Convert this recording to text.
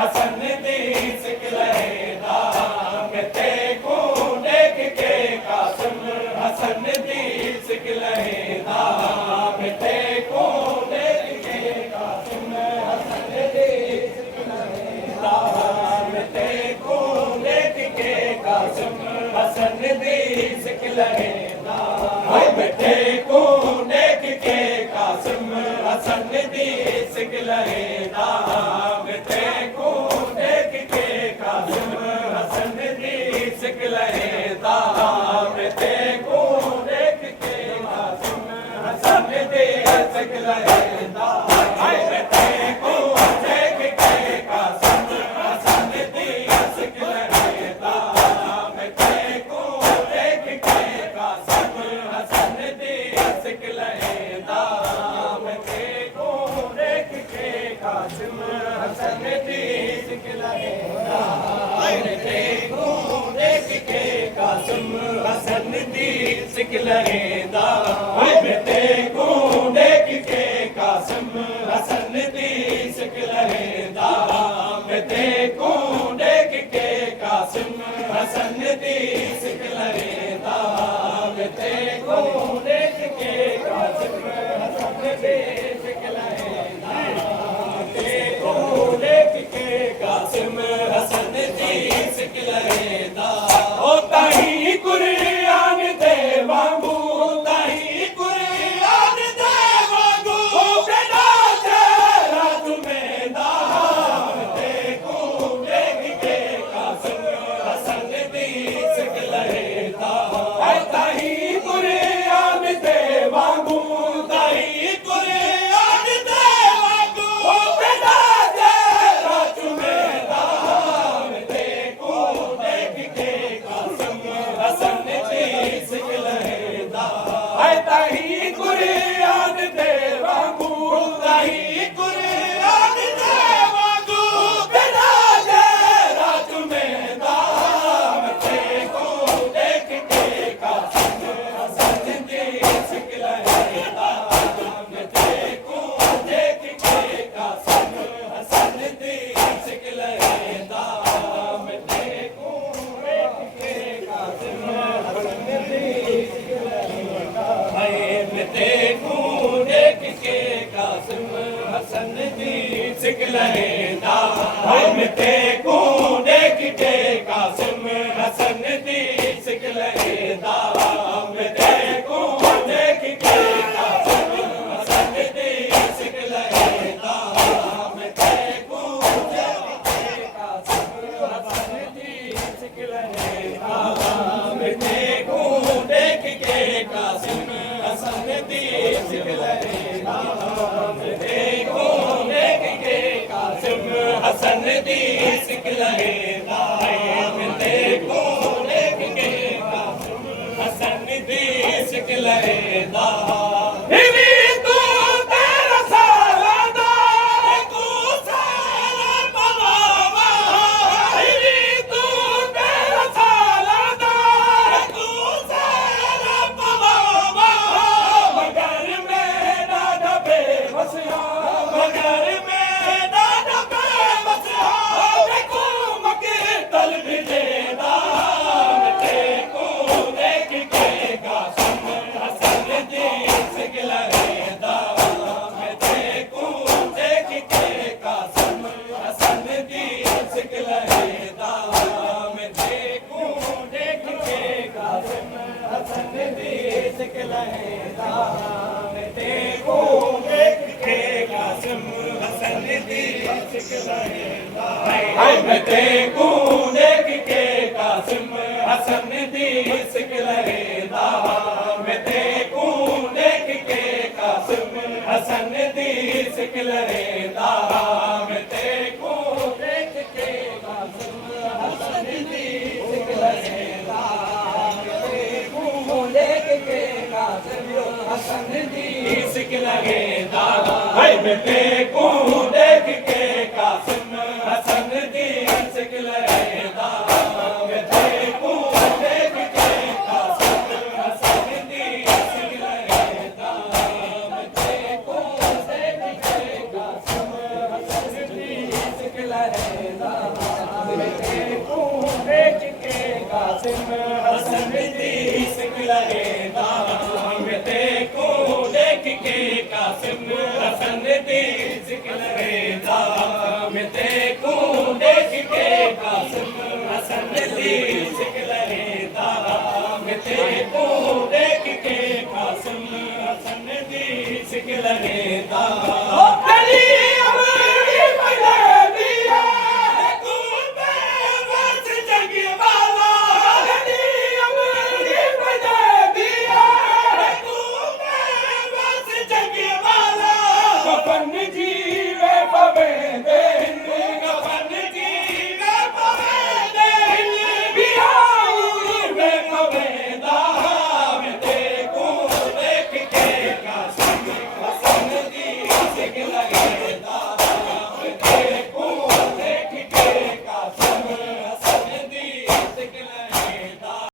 हसन दी सिकलैदा मिते को देख के कासिम हसन दी सिकलैदा मिते को देख के कासिम हसन दी सिकलैदा मिते को देख के कासिम हसन दी सिकलैदा मिते को देख के कासिम हसन दी सिकलैदा मिते को देख के कासिम हसन दी सिकलैदा मिते को देख के कासिम हसन दी सिकलैदा मिते को देख के कासिम हसन दी सिकलैदा मिते को देख के कासिम हसन दी सिकलैदा मिते को देख के कासिम हसन दी सिकलैदा मिते को देख के कासिम हसन दी सिकलैदा मिते को देख के कासिम हसन दी सिकलैदा मिते को देख के कासिम हसन दी सिकलैदा मिते को देख के कासिम हसन दी सिकलैदा मिते को देख के कासिम हसन दी सिकलैदा होता ही कुरान दे वांगू होता ही कुरान दे वांगू हो बेटा तेरा तुम्हें मिते को देख के कासिम हसन दी सिकलैदा होता ही कुरान दे वांगू होता ही कुरान दे वांगू हो बेटा तेरा तुम्हें मिते को देख के कासिम हसन दी सिकलैदा होता ही कुरान दे वांगू होता ही कुरान दे वांगू बेटा तेरा तुम्हें मिते को देख के कासिम हसन दी सिकलैदा मिते को देख के कासिम हसन दी सिकलैदा मिते को देख के कासिम हसन दी सिकलैदा मिते को देख के कासिम हसन दी सिकलैदा मिते को देख के कासिम हसन दी सिकलैदा मिते को देख के कासिम हसन दी सिकलैदा मिते को देख के कासिम हसन दी सिकलैदा मिते को देख के कासिम हसन दी सिकलैदा मिते को देख के कासिम हसन दी सिकलैदा मिते को देख के कासिम हसन दी सिकलैदा हिवी तू तेरा सालादा को साल पवावा हिवी तू तेरा सालादा को साल पवावा मगर मैं ना डबे बसिया मगर मैं ना डबे बसिया देखो मके तल भी देदा मिते को देख के कासिम हसन दी सिकलैदा मिते को देख के कासिम हसन दी सिकलैदा मिते को देख के कासिम हसन दी सिकलैदा मिते को देख के कासिम हसन दी सिकलैदा मिते को देख के कासिम हसन दी सिकलैदा मिते को देख के कासिम हसन दी सिकलैदा मिते को देख के कासिम हसन दी सिकलैदा मिते को देख के कासिम हसन दी सिकलैदा मिते को देख के कासिम हसन दी सिकलैदा मिते को देख के कासिम हसन दी सिकलैदा मिते को देख के कासिम देख के कासिम हसन दी सिक लहेदा मैं देखो देख के कासिम हसन दी सिक लहेदा मैं देखो देख के कासिम हसन दी सिक लहेदा मैं देखो देख के कासिम हसन दी सिक लहेदा